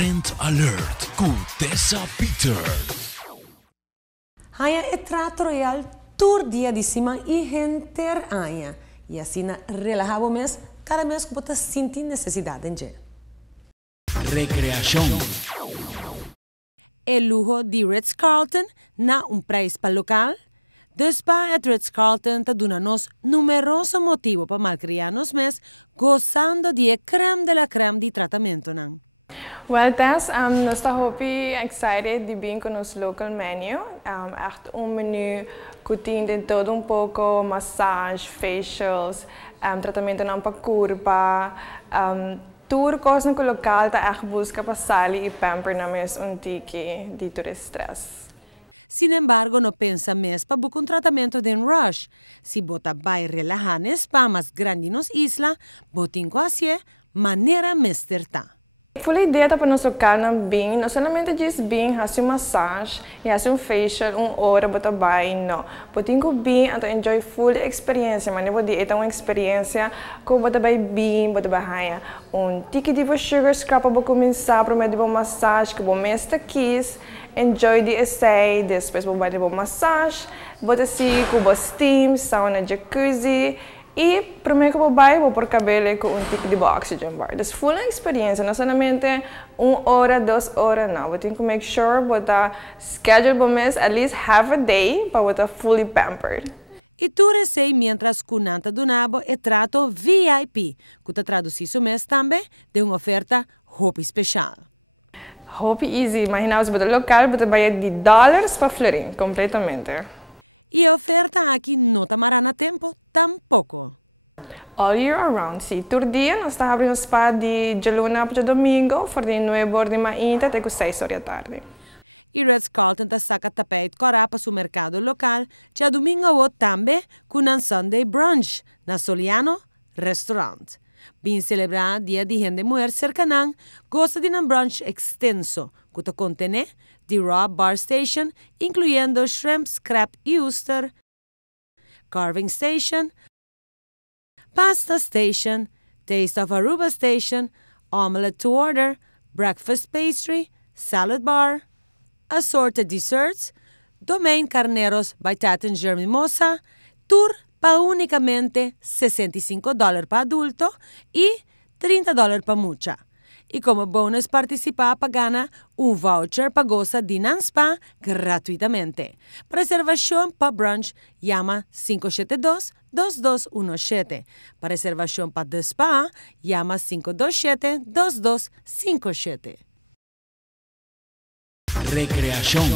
Trend Alert con Tessa Peters. Haya é trato royal tour dia de cima e renter anha. E assim relajar o mês, cada mês que você sentir necessidade em dia. Recreación. El lujo de Ritz-Carlton na preço para local. Después at Ritz-Carlton te dona-nos numeroso motivo para malcriar nos mes gozando de creme de la creme de tratamento. Well, Tess, nós estamos excited de vir com nosso local menu. Echt menu que tem todo pouco massage, facials, tratamento para curva, tour coisa no local tá echt busca para salir e pamper na mes tiki de todo stress. Sin embargo, no pensa mes para buscar tratamento de rush. Si bota vai relajar en spa más grande nos isla, botin quasi maneira mesterta. Full ideia para nosso local bem, não somente diz bem, fazer massage e fazer facial, hora bota vai, não. Botin ko bem, então enjoy full experiência, mas não é uma experiência que bota vai bem, bota vai tiki tipo sugar scrub para começar, para meio massage, que bom mesta kiss. Enjoy the essay, depois vou fazer massage, bota assim com steam, sauna, jacuzzi e primeiro que vou pôr cabelo com tipo de oxygen bar. Das full experiência, não somente 1 hora, 2 horas, não. Vou ter que make sure botar schedule para mês at least half a day para botar fully pampered. E tu recei mientras cunanta do nabo e trato VIP, que te traduzir o mês também de uma oferta roupa especial. Hope easy, imagina se o local você vai de dólares para florim, completamente. E a oferta aqui não tomará na tempo tampouco. All year around, sim. Todo dia nós estamos abrindo spa de luna para domingo, de 9 horas da manhã até 6 horas da tarde. E Ritz-Carlton te saca tapete corá para o mercado local, já domingo ou também com um Sunday brunch na Soliano Restaurant. Bem celebrar dia de gente mulher cercanan, gosta de um brunch extenso, que te contém de raw bar station, incluyendo shrimp, crab e oyster, carving station, pasta station, taste of Aruba station, omelette to order, breakfast pastry, salad bar, assorted desserts, domain carneros by Tatin Jeremy Mosa, tour para unicamente $65 para adulto e $30 para mucha. E como bônus participar para ganhar voucher para gozar de Nanspa gratuitamente. Para reservação para brunch, llama 572-2217. Para reservação para The Spa, llama 527-2257. Recreación.